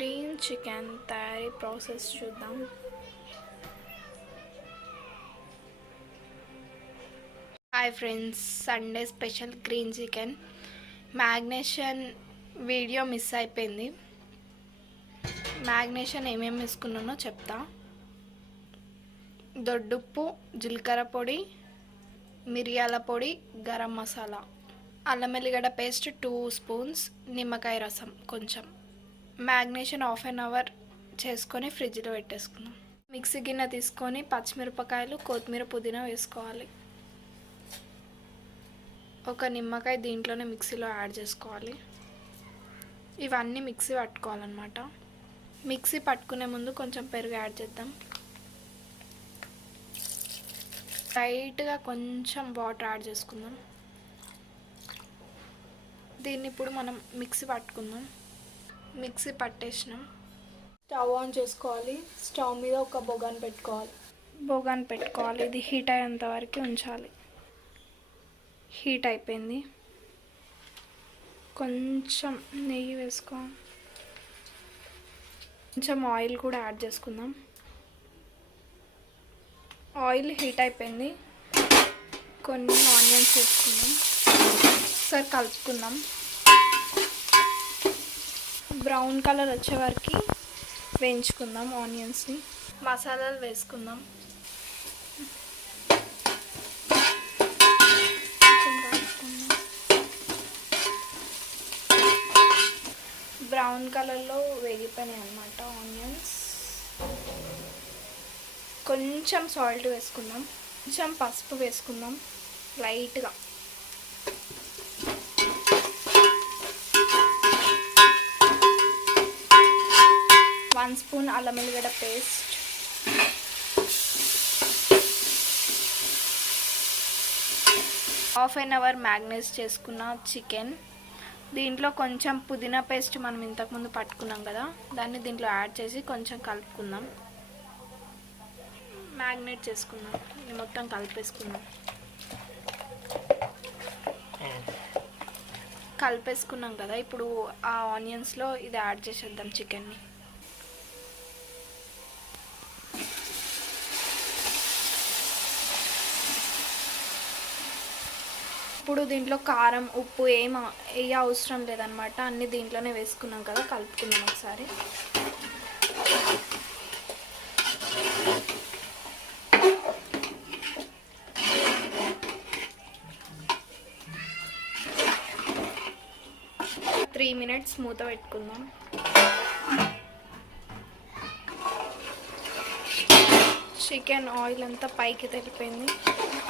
Green chicken తయారీ process చూద్దాం. Hi friends, Sunday special green chicken marination video miss అయిపోయింది. Marination ఏమేమి వేసుకున్నానో చెప్తా. దొడ్డుప్పు, జీలకర్ర పొడి, మిరియాల పొడి, గరం మసాలా, అల్లం వెల్లిగడ్డ పేస్ట్ 2 స్పూన్స్, నిమ్మకాయ రసం కొంచెం. మ్యాగ్నేషన్ హాఫ్ అన్ అవర్ చేసుకొని ఫ్రిడ్జ్లో పెట్టేసుకున్నాం. మిక్సీ గిన్నె తీసుకొని పచ్చిమిరపకాయలు, కొత్తిమీర, పుదీనా వేసుకోవాలి. ఒక నిమ్మకాయ దీంట్లోనే మిక్సీలో యాడ్ చేసుకోవాలి. ఇవన్నీ మిక్సీ పట్టుకోవాలన్నమాట. మిక్సీ పట్టుకునే ముందు కొంచెం పెరుగు యాడ్ చేద్దాం. లైట్గా కొంచెం వాటర్ యాడ్ చేసుకుందాం. దీన్ని ఇప్పుడు మనం మిక్సీ పట్టుకుందాం. మిక్సీ పట్టేసినాం. స్టవ్ ఆన్ చేసుకోవాలి. స్టవ్ మీద ఒక బొగాన్ పెట్టుకోవాలి. ఇది హీట్ అయ్యేంత వరకు ఉంచాలి. హీట్ అయిపోయింది. కొంచెం నెయ్యి వేసుకోవాలి. కొంచెం ఆయిల్ కూడా యాడ్ చేసుకుందాం. ఆయిల్ హీట్ అయిపోయింది. కొన్ని ఆనియన్స్ వేసుకుందాం. ఒకసారి కలుపుకుందాం. బ్రౌన్ కలర్ వచ్చే వరకు వేయించుకుందాం ఆనియన్స్ని. మసాలాలు వేసుకుందాం. బ్రౌన్ కలర్లో వేగిపోయినాయి అన్నమాట ఆనియన్స్. కొంచెం సాల్ట్ వేసుకుందాం. కొంచెం పసుపు వేసుకుందాం లైట్గా. వన్ స్పూన్ అల్లం వెల్లిగడ్డ paste, half an hour marinate చేసుకున్న చికెన్. దీంట్లో కొంచెం పుదీనా పేస్ట్ మనం ఇంతకుముందు పట్టుకున్నాం కదా, దాన్ని దీంట్లో యాడ్ చేసి కొంచెం కలుపుకుందాం. మ్యాగ్నేట్ చేసుకుందాం. ఇది మొత్తం కలిపేసుకున్నాం కదా. ఇప్పుడు ఆ ఆనియన్స్లో ఇది యాడ్ చేసేద్దాం చికెన్ని. ఇప్పుడు దీంట్లో కారం, ఉప్పు ఏ అవసరం లేదనమాట. అన్నీ దీంట్లోనే వేసుకున్నాం కదా. కలుపుకుందాం ఒకసారి. త్రీ మినిట్స్ మూత పెట్టుకుందాం. చికెన్ ఆయిల్ అంతా పైకి తెలిపోయింది.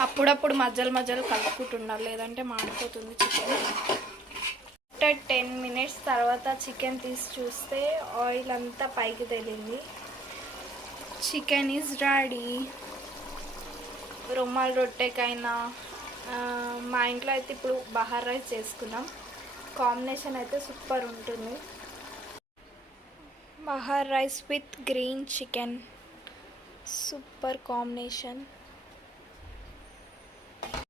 అప్పుడప్పుడు మధ్యలో కలుపుకుంటుండాలి, లేదంటే మాడిపోతుంది చికెన్. 10 మినిట్స్ తర్వాత చికెన్ తీసి చూస్తే ఆయిల్ అంతా పైకి తేలింది. Chicken is ready. రుమాల్ రొట్టెకైనా, మా ఇంట్లో అయితే ఇప్పుడు బహార్ రైస్ చేసుకున్నాం. కాంబినేషన్ అయితే సూపర్ ఉంటుంది. బహార్ rice with green chicken, super combination.